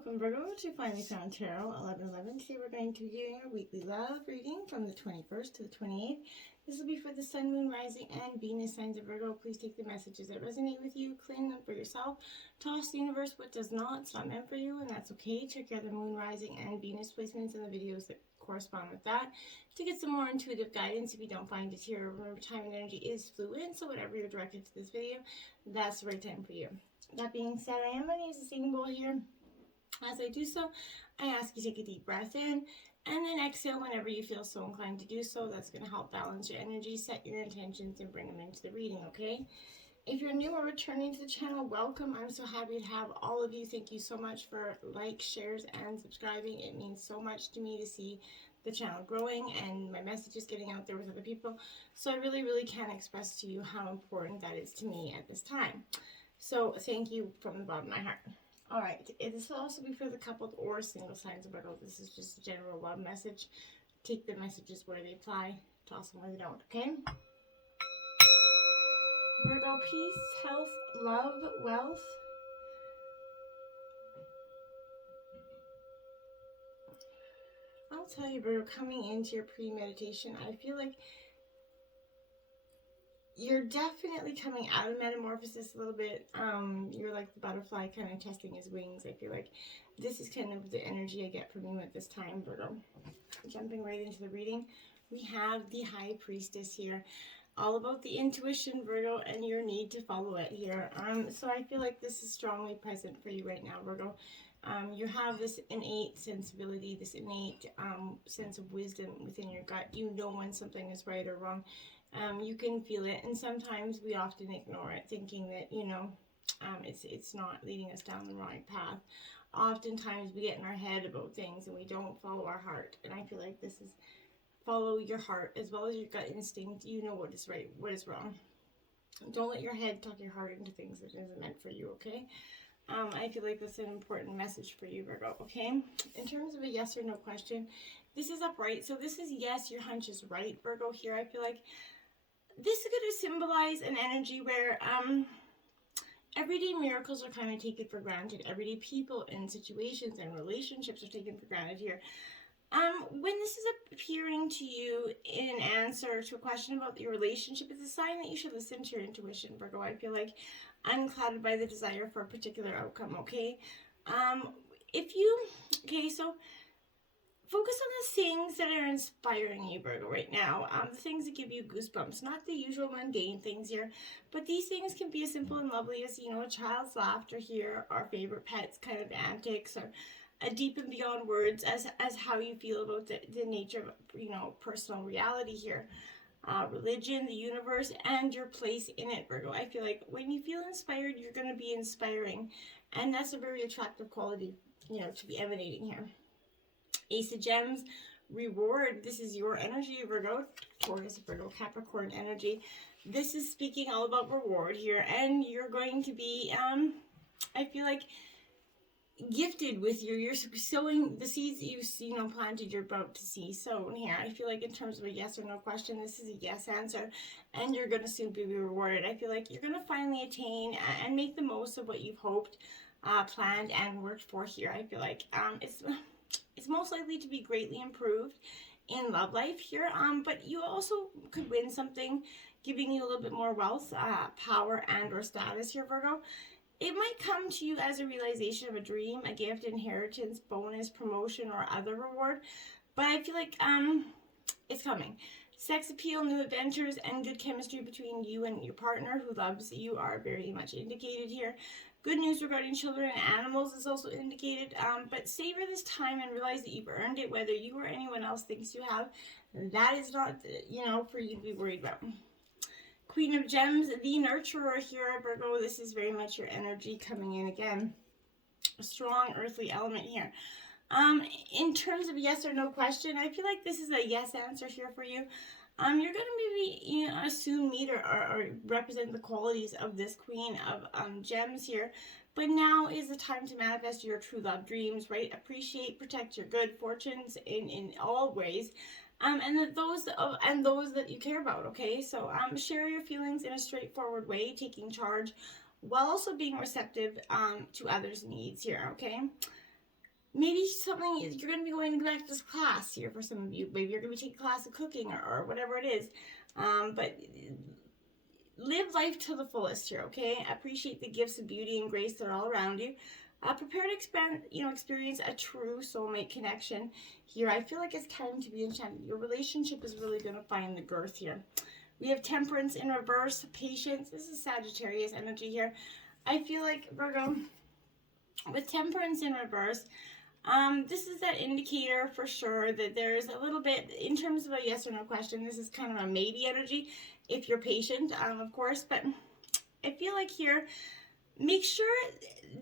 Welcome, Virgo, to Finally Found Tarot 1111. Today we're going to be doing our weekly love reading from the 21st to the 28th. This will be for the Sun, Moon, Rising, and Venus signs of Virgo. Please take the messages that resonate with you, claim them for yourself. Toss the universe what does not. It's not meant for you, and that's okay. Check out the Moon, Rising, and Venus placements in the videos that correspond with that to get some more intuitive guidance if you don't find it here. Remember, time and energy is fluid, so whatever you're directed to this video, that's the right time for you. That being said, I am going to use a singing bowl here. As I do so, I ask you to take a deep breath in and then exhale whenever you feel so inclined to do so. That's going to help balance your energy, set your intentions, and bring them into the reading, okay? If you're new or returning to the channel, welcome. I'm so happy to have all of you. Thank you so much for likes, shares, and subscribing. It means so much to me to see the channel growing and my messages getting out there with other people. So I really, really can't express to you how important that is to me at this time. So thank you from the bottom of my heart. All right, this will also be for the coupled or single signs of Virgo. This is just a general love message. Take the messages where they apply, toss them where they don't, okay? Virgo, peace, health, love, wealth. I'll tell you, Virgo, coming into your pre-meditation, I feel like you're definitely coming out of metamorphosis a little bit. You're like the butterfly kind of testing his wings. I feel like this is kind of the energy I get from you at this time, Virgo. Jumping right into the reading, we have the High Priestess here. All about the intuition, Virgo, and your need to follow it here. So I feel like this is strongly present for you right now, Virgo. You have this innate sensibility, this innate sense of wisdom within your gut. You know when something is right or wrong. You can feel it, and sometimes we often ignore it, thinking that, you know, it's not leading us down the right path. Oftentimes we get in our head about things and we don't follow our heart, and I feel like this is follow your heart as well as your gut instinct. You know what is right, what is wrong. Don't let your head talk your heart into things that isn't meant for you, okay? I feel like that's an important message for you, Virgo, okay? In terms of a yes or no question, this is upright. So this is yes, your hunch is right, Virgo, here. I feel like this is going to symbolize an energy where everyday miracles are kind of taken for granted. Everyday people and situations and relationships are taken for granted here. When this is appearing to you in an answer to a question about your relationship, it's a sign that you should listen to your intuition, Virgo. I feel like unclouded by the desire for a particular outcome, okay? So focus on the things that are inspiring you, Virgo, right now. The things that give you goosebumps, not the usual mundane things here, but these things can be as simple and lovely as, you know, a child's laughter here, our favorite pet's kind of antics, or a deep and beyond words as how you feel about the nature of, you know, personal reality here. Religion, the universe, and your place in it, Virgo. I feel like when you feel inspired, you're going to be inspiring, and that's a very attractive quality, you know, to be emanating here. Ace of Gems, reward. This is your energy, Virgo. Taurus, Virgo, Capricorn energy. This is speaking all about reward here, and you're going to be, I feel like, gifted with you're sowing the seeds that you know planted, you're about to see sown here. I feel like in terms of a yes or no question, this is a yes answer, and you're going to soon be rewarded. I feel like you're going to finally attain and make the most of what you've hoped, planned, and worked for here. I feel like it's most likely to be greatly improved in love life here, but you also could win something giving you a little bit more wealth, power, and or status here, Virgo. It might come to you as a realization of a dream, a gift, inheritance, bonus, promotion, or other reward. But I feel like it's coming. Sex appeal, new adventures, and good chemistry between you and your partner who loves you are very much indicated here. Good news regarding children and animals is also indicated. But savor this time and realize that you've earned it, whether you or anyone else thinks you have. That is not, you know, for you to be worried about. Queen of Gems, the nurturer here, Virgo. This is very much your energy coming in again. A strong earthly element here. In terms of yes or no question, I feel like this is a yes answer here for you. You're going to maybe, you know, soon meet or represent the qualities of this Queen of Gems here. But now is the time to manifest your true love dreams, right? Appreciate, protect your good fortunes in all ways. And those that you care about, okay? So share your feelings in a straightforward way, taking charge while also being receptive to others' needs here, okay? maybe something is, you're going to be going back to this class here for some of you. Maybe you're going to be taking a class of cooking or whatever it is. But live life to the fullest here, okay? Appreciate the gifts of beauty and grace that are all around you. Prepare to experience a true soulmate connection here. I feel like it's time to be enchanted. Your relationship is really going to find the girth here. We have Temperance in reverse, Patience. This is Sagittarius energy here. I feel like, Virgo, with Temperance in reverse, this is that indicator for sure that there's a little bit, in terms of a yes or no question, this is kind of a maybe energy if you're patient, of course, but I feel like here, make sure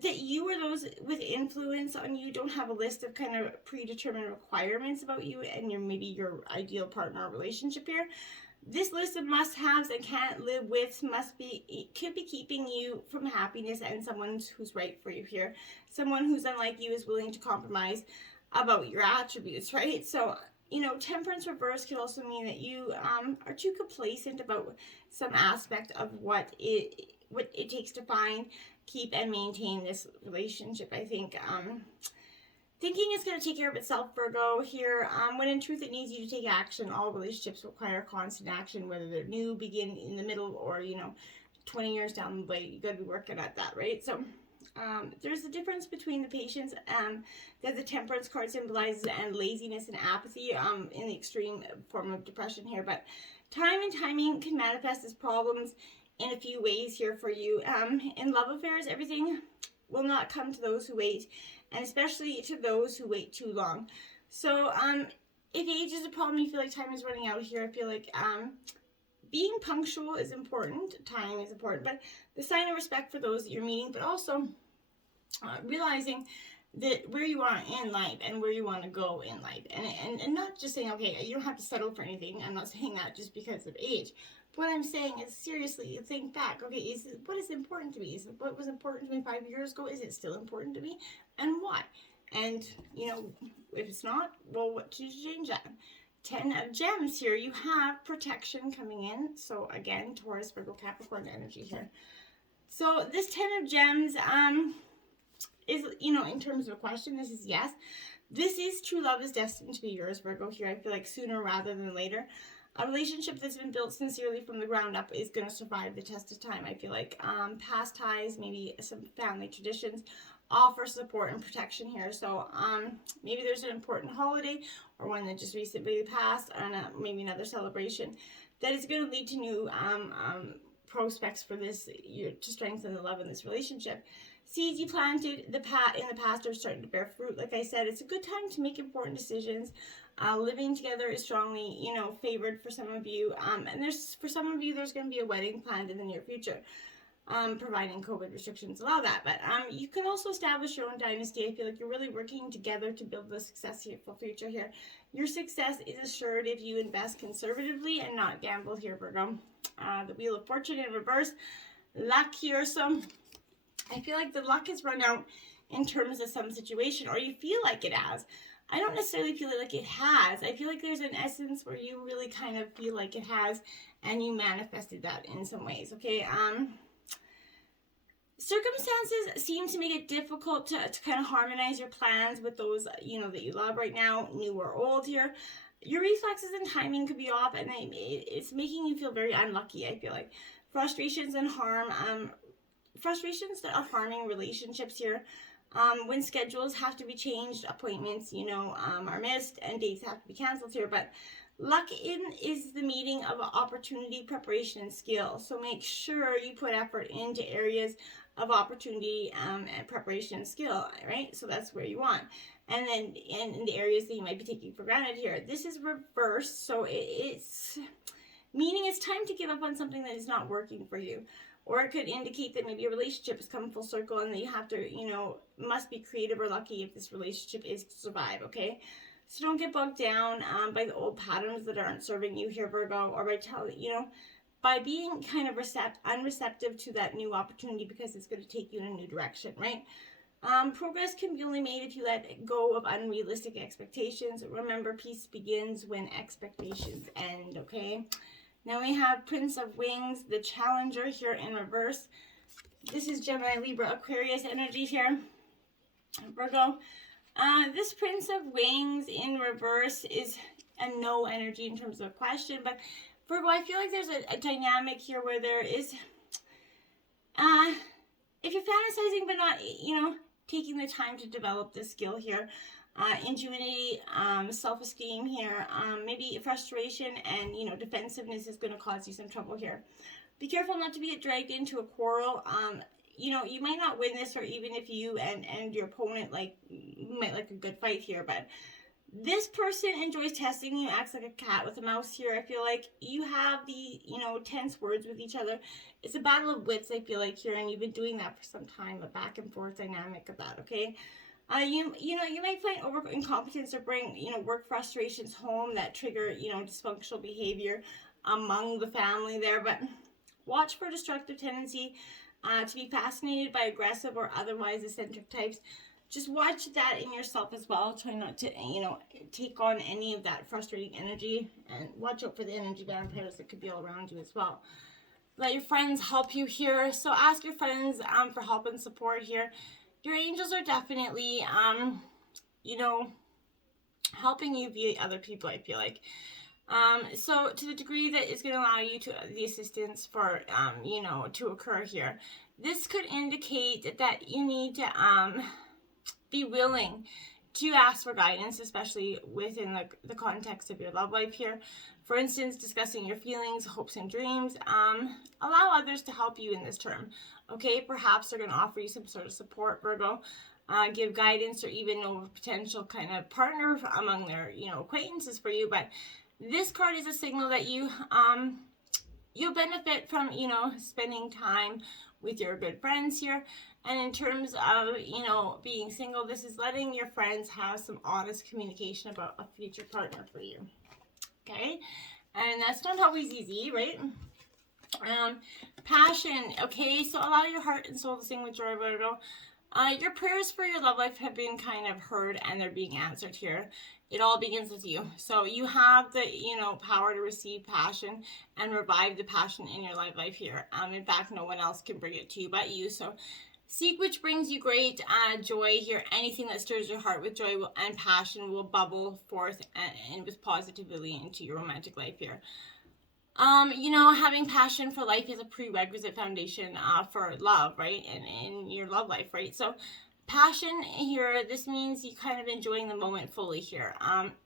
that you or those with influence on you don't have a list of kind of predetermined requirements about you and maybe your ideal partner or relationship here. This list of must-haves and can't live with could be keeping you from happiness and someone who's right for you here. Someone who's unlike you is willing to compromise about your attributes, right? So, Temperance reverse could also mean that you are too complacent about some aspect of what it takes to find, keep, and maintain this relationship. I think thinking it's going to take care of itself, Virgo, here, when in truth it needs you to take action. All relationships require constant action, whether they're new, begin, in the middle, or, 20 years down the way. You got to be working at that, right? So there's a difference between the patience that the Temperance card symbolizes and laziness and apathy in the extreme form of depression here. But time and timing can manifest as problems in a few ways here for you. In love affairs, everything will not come to those who wait, and especially to those who wait too long. So if age is a problem, you feel like time is running out here, I feel like being punctual is important, time is important, but the sign of respect for those that you're meeting, but also realizing that where you are in life and where you want to go in life, and not just saying, okay, you don't have to settle for anything. I'm not saying that just because of age. What I'm saying is, seriously, think back. Okay, what is important to me? Is what was important to me 5 years ago? Is it still important to me? And why? And, if it's not, well, what should you change that? 10 of Gems here. You have protection coming in. So, again, Taurus, Virgo, Capricorn energy here. So, this 10 of Gems is, in terms of a question, this is yes. This is true love is destined to be yours, Virgo, here. I feel like sooner rather than later. A relationship that's been built sincerely from the ground up is going to survive the test of time. I feel like past ties, maybe some family traditions, offer support and protection here. So maybe there's an important holiday or one that just recently passed, and maybe another celebration that is going to lead to new prospects for this year to strengthen the love in this relationship. Seeds you planted in the past are starting to bear fruit. Like I said, it's a good time to make important decisions. Living together is strongly, favored for some of you. And for some of you, there's going to be a wedding planned in the near future, providing COVID restrictions allow that. But you can also establish your own dynasty. I feel like you're really working together to build the successful future here. Your success is assured if you invest conservatively and not gamble here, Virgo. The Wheel of Fortune in reverse. Luck here. So I feel like the luck has run out in terms of some situation, or you feel like it has. I don't necessarily feel like it has. I feel like there's an essence where you really kind of feel like it has, and you manifested that in some ways, okay? Circumstances seem to make it difficult to kind of harmonize your plans with those, that you love right now, new or old here. Your reflexes and timing could be off, and it's making you feel very unlucky, I feel like. Frustrations and frustrations that are harming relationships here. When schedules have to be changed, appointments, are missed, and dates have to be canceled here. But luck is the meeting of opportunity, preparation, and skill. So make sure you put effort into areas of opportunity and preparation and skill, right? So that's where you want. And then in the areas that you might be taking for granted here. This is reversed, so it's meaning it's time to give up on something that is not working for you. Or it could indicate that maybe a relationship has come full circle and that you have to, must be creative or lucky if this relationship is to survive, okay? So don't get bogged down by the old patterns that aren't serving you here, Virgo, or by being kind of unreceptive to that new opportunity because it's going to take you in a new direction, right? Progress can be only made if you let go of unrealistic expectations. Remember, peace begins when expectations end, okay? Now we have Prince of Wings, the Challenger here in reverse. This is Gemini, Libra, Aquarius energy here. Virgo, This Prince of Wings in reverse is a no energy in terms of question, but Virgo, I feel like there's a dynamic here where there is, if you're fantasizing but not, taking the time to develop this skill here, ingenuity, self-esteem here, maybe frustration and, defensiveness is going to cause you some trouble here. Be careful not to get dragged into a quarrel. You might not win this, or even if you and your opponent might like a good fight here, but this person enjoys testing you, acts like a cat with a mouse here. I feel like you have the, tense words with each other. It's a battle of wits, I feel like, here, and you've been doing that for some time, a back and forth dynamic of that, okay? You might find over incompetence or bring, work frustrations home that trigger, dysfunctional behavior among the family there, but watch for destructive tendency to be fascinated by aggressive or otherwise eccentric types. Just watch that in yourself as well. Try not to, take on any of that frustrating energy, and watch out for the energy vampires that could be all around you as well. Let your friends help you here. So ask your friends for help and support here. Your angels are definitely, helping you via other people, I feel like. So to the degree that it's going to allow you to the assistance for, to occur here, this could indicate that you need to be willing to ask for guidance, especially within the context of your love life here. For instance, discussing your feelings, hopes, and dreams. Allow others to help you in this term. Okay, perhaps they're going to offer you some sort of support, Virgo. Give guidance, or even know a potential kind of partner among their, acquaintances for you. But this card is a signal that you'll benefit from, spending time with your good friends here. And in terms of, being single, this is letting your friends have some honest communication about a future partner for you. Okay? And that's not always easy, right? Passion. Okay, so allow your heart and soul to sing with joy, Virgo. Your prayers for your love life have been kind of heard, and they're being answered here. It all begins with you. So you have the, power to receive passion and revive the passion in your love life here. In fact, no one else can bring it to you but you. So seek which brings you great joy here. Anything that stirs your heart with joy and passion will bubble forth and with positivity into your romantic life here. Having passion for life is a prerequisite foundation for love, right? And in your love life, right? So passion here, this means you kind of enjoying the moment fully here.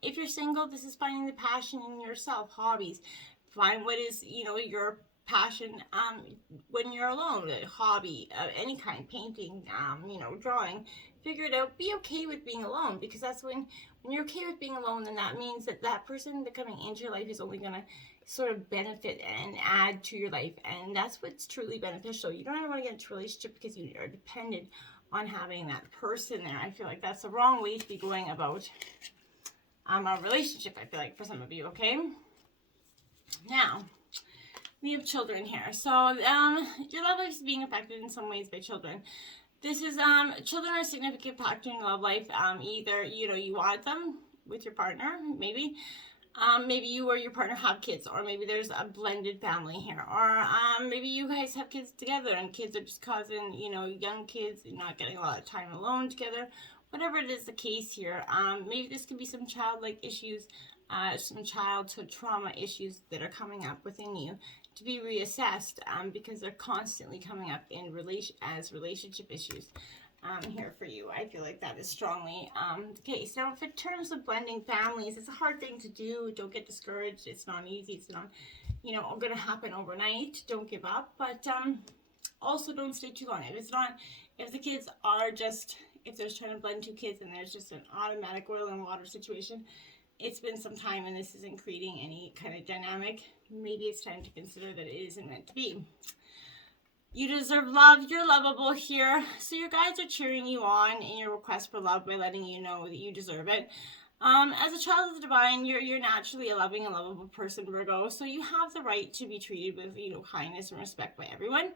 If you're single, this is finding the passion in yourself, hobbies. Find what is, your passion when you're alone, a hobby of any kind, painting, drawing. Figure it out. Be okay with being alone, because that's when you're okay with being alone, then that means that person that coming into your life is only going to sort of benefit and add to your life, and that's what's truly beneficial. You don't ever want to get into a relationship because you are dependent on having that person there. I feel like that's the wrong way to be going about a relationship, I feel like, for some of you, okay? Now, we have children here. So, your love life is being affected in some ways by children. This is, children are a significant factor in your love life. Either, you want them with your partner, maybe. Maybe you or your partner have kids, or maybe there's a blended family here, or maybe you guys have kids together and kids are just causing, young kids not getting a lot of time alone together. Whatever it is the case here, maybe this could be some childlike issues, some childhood trauma issues that are coming up within you to be reassessed, because they're constantly coming up in relationship issues. Here for you. I feel like that is strongly the case. Now, if in terms of blending families, it's a hard thing to do. Don't get discouraged. It's not easy. It's not, going to happen overnight. Don't give up. But also don't stay too long. If the kids are if there's trying to blend two kids and there's just an automatic oil and water situation, it's been some time and this isn't creating any kind of dynamic, maybe it's time to consider that it isn't meant to be. You deserve love. You're lovable here. So your guides are cheering you on in your request for love by letting you know that you deserve it. As a child of the divine, you're naturally a loving and lovable person, Virgo. So you have the right to be treated with, kindness and respect by everyone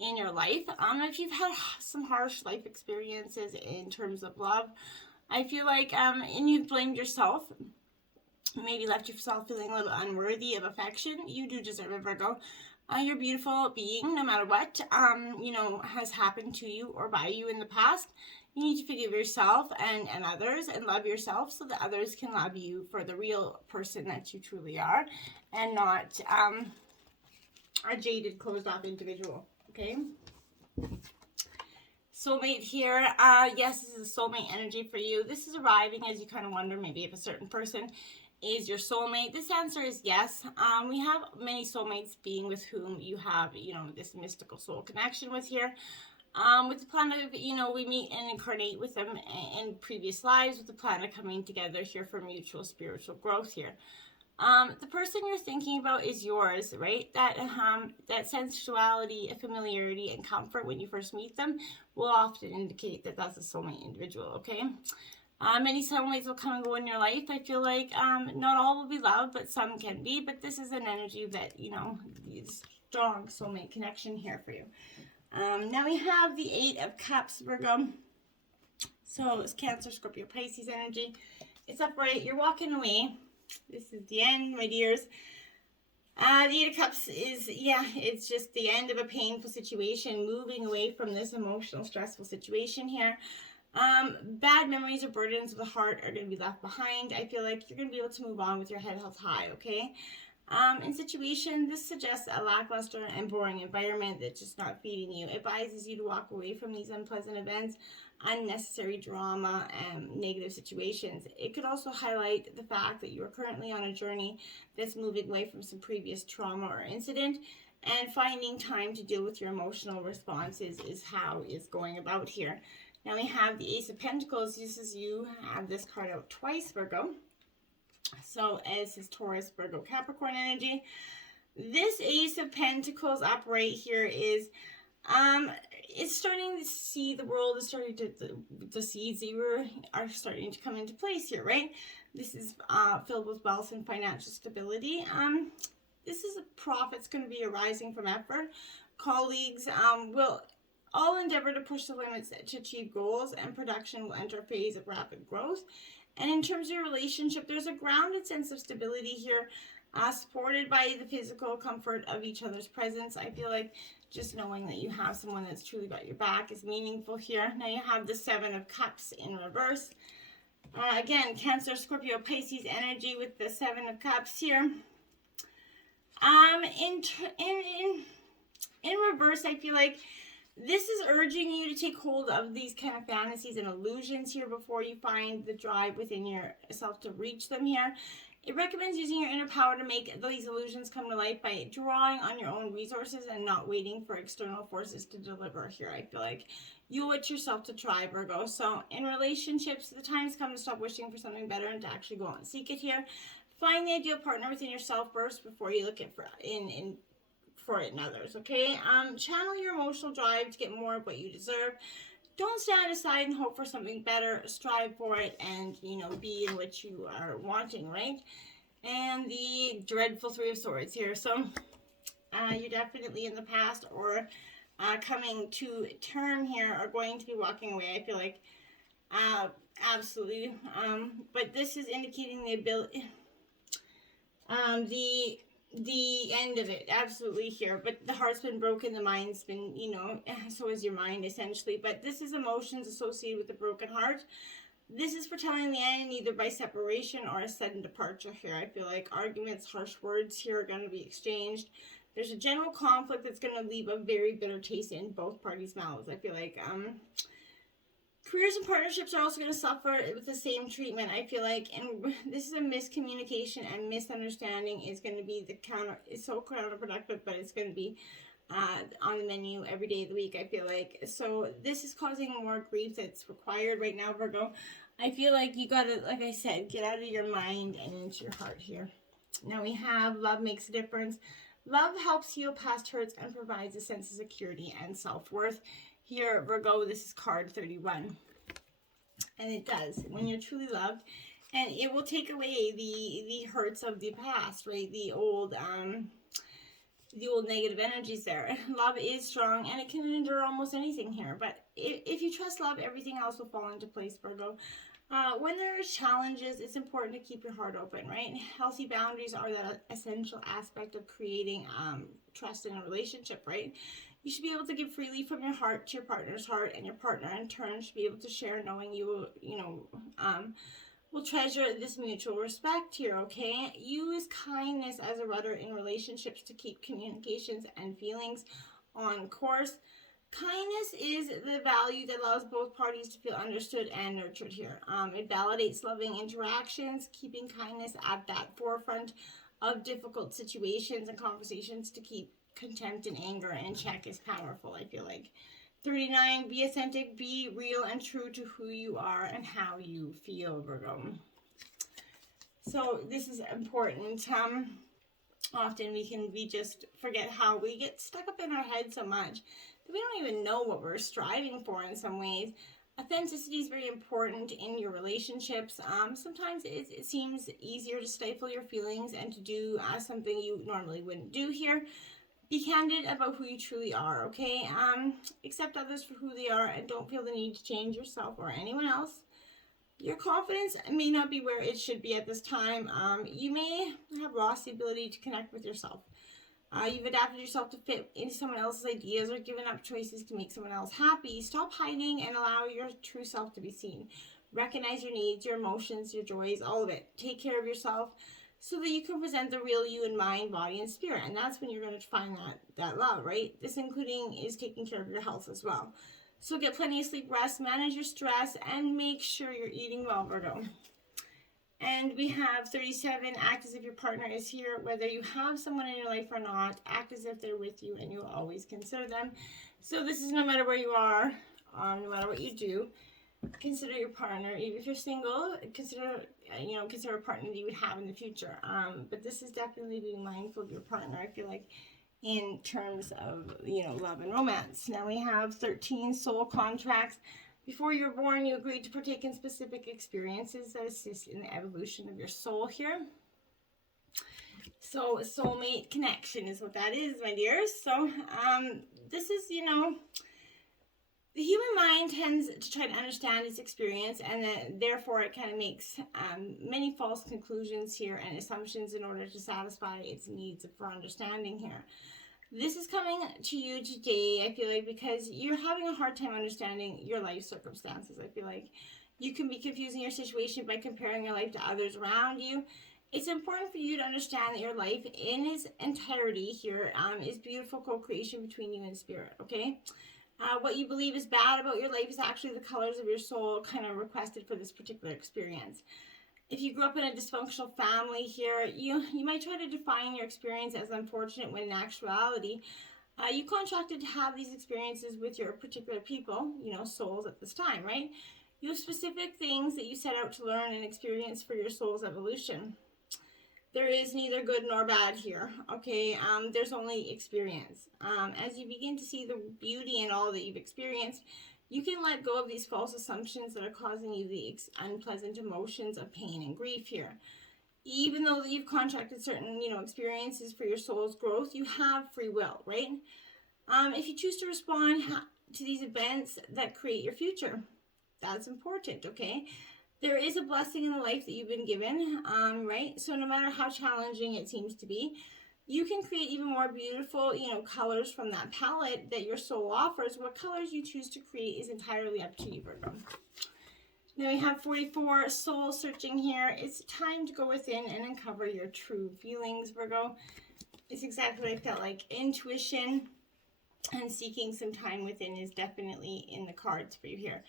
in your life. If you've had some harsh life experiences in terms of love, I feel like, and you've blamed yourself, maybe left yourself feeling a little unworthy of affection, you do deserve it, Virgo. You're a beautiful being, no matter what, has happened to you or by you in the past. You need to forgive yourself and others, and love yourself so that others can love you for the real person that you truly are, and not a jaded, closed off individual. Okay? Soulmate here. Yes, this is a soulmate energy for you. This is arriving as you kind of wonder maybe if a certain person is your soulmate. This answer is yes. We have many soulmates being with whom you have, this mystical soul connection with here. With the plan of, we meet and incarnate with them in previous lives, with the plan of coming together here for mutual spiritual growth here. The person you're thinking about is yours, right? That sensuality, familiarity, and comfort when you first meet them will often indicate that that's a soulmate individual, okay? Many soulmates will come and go in your life. I feel like not all will be love, but some can be. But this is an energy that, strong soulmate connection here for you. Now we have the 8 of Cups, Virgo. So it's Cancer, Scorpio, Pisces energy. It's upright. You're walking away. This is the end, my dears. The 8 of Cups is, it's just the end of a painful situation, moving away from this emotional, stressful situation here. Bad memories or burdens of the heart are going to be left behind. I feel like you're going to be able to move on with your head held high, okay? In situation, this suggests a lackluster and boring environment that's just not feeding you. It advises you to walk away from these unpleasant events, unnecessary drama, and negative situations. It could also highlight the fact that you are currently on a journey that's moving away from some previous trauma or incident, and finding time to deal with your emotional responses is how it's going about here. Now we have the Ace of Pentacles. This is you have this card out twice, Virgo. So as is Taurus, Virgo, Capricorn energy. This Ace of Pentacles up right here is, it's starting to see the world is starting to, the seeds that you are starting to come into place here, right? This is filled with wealth and financial stability. This is a profit's going to be arising from effort. Colleagues will all endeavor to push the limits to achieve goals, and production will enter a phase of rapid growth. And in terms of your relationship, there's a grounded sense of stability here, supported by the physical comfort of each other's presence. I feel like just knowing that you have someone that's truly got your back is meaningful here. Now you have the 7 of Cups in reverse. Again, Cancer, Scorpio, Pisces energy with the 7 of Cups here. In reverse, I feel like this is urging you to take hold of these kind of fantasies and illusions here before you find the drive within yourself to reach them here. It recommends using your inner power to make these illusions come to life by drawing on your own resources and not waiting for external forces to deliver here. I feel like you owe it to yourself to try, Virgo. So in relationships, the time's come to stop wishing for something better and to actually go out and seek it here. Find the ideal partner within yourself first before you look at for it in others, okay? Channel your emotional drive to get more of what you deserve. Don't stand aside and hope for something better. Strive for it and, be in what you are wanting, right? And the dreadful 3 of Swords here. So, you're definitely in the past or coming to term here are going to be walking away. I feel like, absolutely. But this is indicating the ability, the end of it, absolutely here. But the heart's been broken, the mind's been, so is your mind essentially. But this is emotions associated with the broken heart. This is foretelling the end either by separation or a sudden departure here. I feel like arguments, harsh words here are going to be exchanged. There's a general conflict that's going to leave a very bitter taste in both parties' mouths. I feel like careers and partnerships are also going to suffer with the same treatment, I feel like. And this is a miscommunication and misunderstanding is going to be it's so counterproductive, but it's going to be on the menu every day of the week, I feel like. So this is causing more grief that's required right now, Virgo. I feel like you got to, like I said, get out of your mind and into your heart here. Now we have love makes a difference. Love helps heal past hurts and provides a sense of security and self-worth. Here, Virgo, this is card 31. And it does, when you're truly loved. And it will take away the hurts of the past, right? The old negative energies there. Love is strong, and it can endure almost anything here. But if you trust love, everything else will fall into place, Virgo. When there are challenges, it's important to keep your heart open, right? Healthy boundaries are that essential aspect of creating trust in a relationship, right? You should be able to give freely from your heart to your partner's heart, and your partner in turn should be able to share, knowing you will treasure this mutual respect here, okay? Use kindness as a rudder in relationships to keep communications and feelings on course. Kindness is the value that allows both parties to feel understood and nurtured here. It validates loving interactions, keeping kindness at that forefront of difficult situations and conversations to keep contempt and anger in check is powerful, I feel like. 39, be authentic, be real and true to who you are and how you feel, Virgo. So this is important. Often we just forget how we get stuck up in our head so much that we don't even know what we're striving for in some ways. Authenticity is very important in your relationships. Sometimes it seems easier to stifle your feelings and to do something you normally wouldn't do here. Be candid about who you truly are, okay? Accept others for who they are and don't feel the need to change yourself or anyone else. Your confidence may not be where it should be at this time. You may have lost the ability to connect with yourself. You've adapted yourself to fit into someone else's ideas or given up choices to make someone else happy. Stop hiding and allow your true self to be seen. Recognize your needs, your emotions, your joys, all of it. Take care of yourself so that you can present the real you in mind, body, and spirit. And that's when you're going to find that love, right? This including is taking care of your health as well. So get plenty of sleep, rest, manage your stress, and make sure you're eating well, Virgo. And we have 37, act as if your partner is here. Whether you have someone in your life or not, act as if they're with you and you'll always consider them. So this is no matter where you are, no matter what you do, consider your partner. Even if you're single, consider a partner that you would have in the future. But this is definitely being mindful of your partner, I feel like, in terms of, love and romance. Now we have 13, soul contracts. Before you were born, you agreed to partake in specific experiences that assist in the evolution of your soul here. So a soulmate connection is what that is, my dears. So this is, the human mind tends to try to understand its experience, and then therefore it kind of makes many false conclusions here and assumptions in order to satisfy its needs for understanding here. This is coming to you today, I feel like, because you're having a hard time understanding your life circumstances. I feel like you can be confusing your situation by comparing your life to others around you. It's important for you to understand that your life in its entirety here is beautiful co-creation between you and spirit, okay? What you believe is bad about your life is actually the colors of your soul kind of requested for this particular experience. If you grew up in a dysfunctional family here, you might try to define your experience as unfortunate when in actuality, you contracted to have these experiences with your particular people, souls at this time, right? You have specific things that you set out to learn and experience for your soul's evolution. There is neither good nor bad here, okay? There's only experience. As you begin to see the beauty in all that you've experienced, you can let go of these false assumptions that are causing you the unpleasant emotions of pain and grief here. Even though you've contracted certain, experiences for your soul's growth, you have free will, right? If you choose to respond to these events that create your future, that's important, okay? There is a blessing in the life that you've been given, right? So no matter how challenging it seems to be, you can create even more beautiful, colors from that palette that your soul offers. What colors you choose to create is entirely up to you, Virgo. Then we have 44, soul searching here. It's time to go within and uncover your true feelings, Virgo. It's exactly what I felt like. Intuition and seeking some time within is definitely in the cards for you here.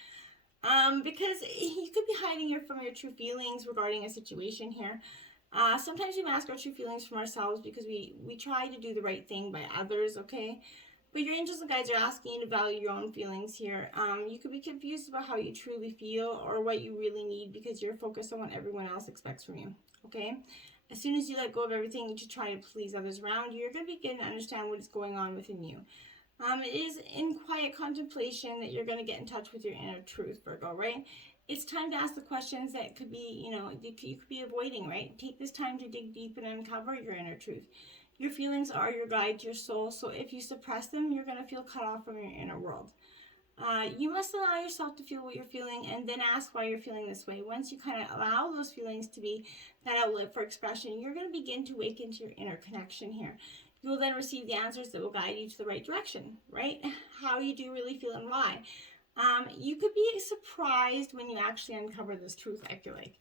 Because you could be hiding from your true feelings regarding a situation here. Sometimes we mask our true feelings from ourselves because we try to do the right thing by others, okay? But your angels and guides are asking you to value your own feelings here. You could be confused about how you truly feel or what you really need because you're focused on what everyone else expects from you, okay? As soon as you let go of everything to try to please others around you, you're going to begin to understand what is going on within you. It is in quiet contemplation that you're going to get in touch with your inner truth, Virgo, right? It's time to ask the questions that could be, you could be avoiding, right? Take this time to dig deep and uncover your inner truth. Your feelings are your guide to your soul, so if you suppress them, you're going to feel cut off from your inner world. You must allow yourself to feel what you're feeling and then ask why you're feeling this way. Once you kind of allow those feelings to be that outlet for expression, you're going to begin to wake into your inner connection here. You will then receive the answers that will guide you to the right direction, right? How you do really feel and why. You could be surprised when you actually uncover this truth, I feel like.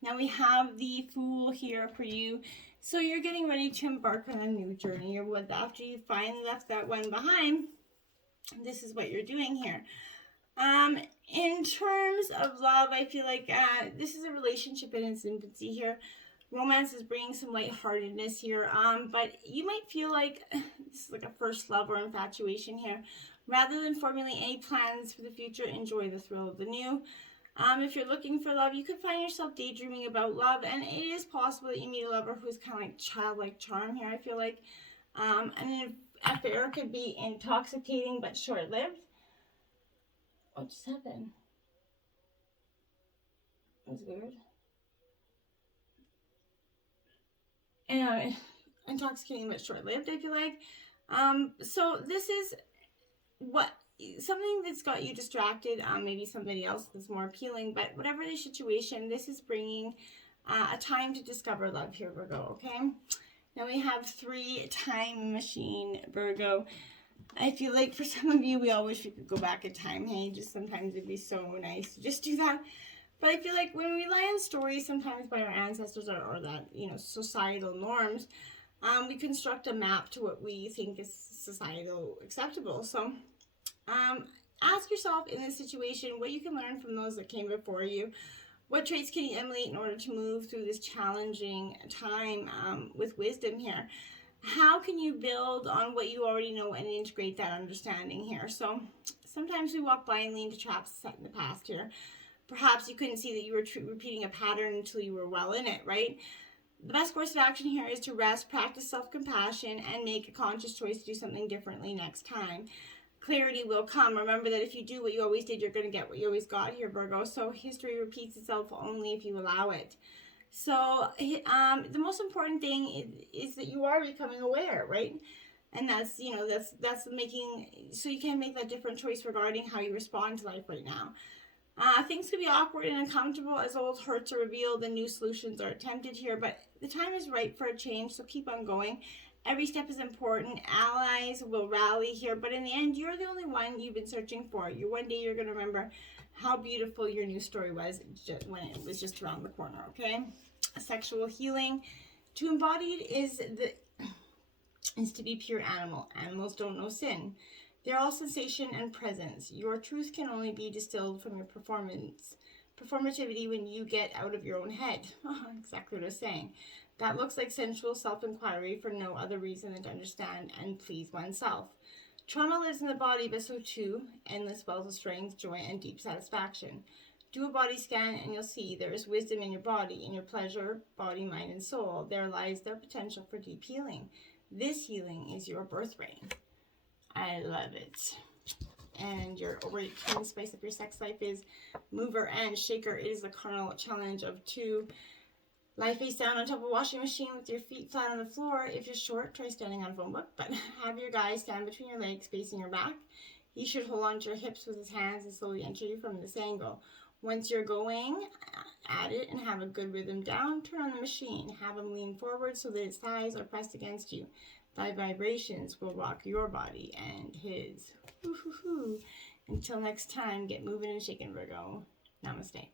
Now we have the Fool here for you. So you're getting ready to embark on a new journey, or after you finally left that one behind, this is what you're doing here. In terms of love, I feel like this is a relationship in its infancy here. Romance is bringing some lightheartedness here, but you might feel like this is like a first love or infatuation here. Rather than formulating any plans for the future, enjoy the thrill of the new. If you're looking for love, you could find yourself daydreaming about love, and it is possible that you meet a lover who's kind of like childlike charm here, I feel like. An affair could be intoxicating but short-lived. What just happened? That was weird. And intoxicating but short-lived, I feel like. So this is something that's got you distracted, maybe somebody else that's more appealing, but whatever the situation, this is bringing a time to discover love here, Virgo, okay? Now we have 3 time machine, Virgo. I feel like for some of you, we all wish we could go back in time, hey? Just sometimes it'd be so nice to just do that. But I feel like when we rely on stories, sometimes by our ancestors or that, societal norms, we construct a map to what we think is societal acceptable. So ask yourself in this situation what you can learn from those that came before you. What traits can you emulate in order to move through this challenging time with wisdom here? How can you build on what you already know and integrate that understanding here? So sometimes we walk blindly into traps set in the past here. Perhaps you couldn't see that you were repeating a pattern until you were well in it, right? The best course of action here is to rest, practice self-compassion, and make a conscious choice to do something differently next time. Clarity will come. Remember that if you do what you always did, you're going to get what you always got here, Virgo. So history repeats itself only if you allow it. So the most important thing is that you are becoming aware, right? And that's making, so you can make that different choice regarding how you respond to life right now. Things can be awkward and uncomfortable as old hurts are revealed and new solutions are attempted here, but the time is right for a change, so keep on going. Every step is important. Allies will rally here, but in the end, you're the only one you've been searching for. One day you're going to remember how beautiful your new story was when it was just around the corner, okay? Sexual healing. To embody it is to be pure animal. Animals don't know sin. They're all sensation and presence. Your truth can only be distilled from your performativity when you get out of your own head. Exactly what I was saying. That looks like sensual self-inquiry for no other reason than to understand and please oneself. Trauma lives in the body, but so too endless wells of strength, joy, and deep satisfaction. Do a body scan and you'll see there is wisdom in your body, in your pleasure, body, mind, and soul. There lies their potential for deep healing. This healing is your birthright. I love it. And your overweight king spice of your sex life is mover and shaker. It is a carnal challenge of 2. Lie face down on top of a washing machine with your feet flat on the floor. If you're short, try standing on a phone book, but have your guy stand between your legs facing your back. He should hold on to your hips with his hands and slowly enter you from this angle. Once you're going at it and have a good rhythm down, turn on the machine. Have him lean forward so that his thighs are pressed against you. Thy vibrations will rock your body and his. Until next time, get moving and shaking, Virgo. Namaste.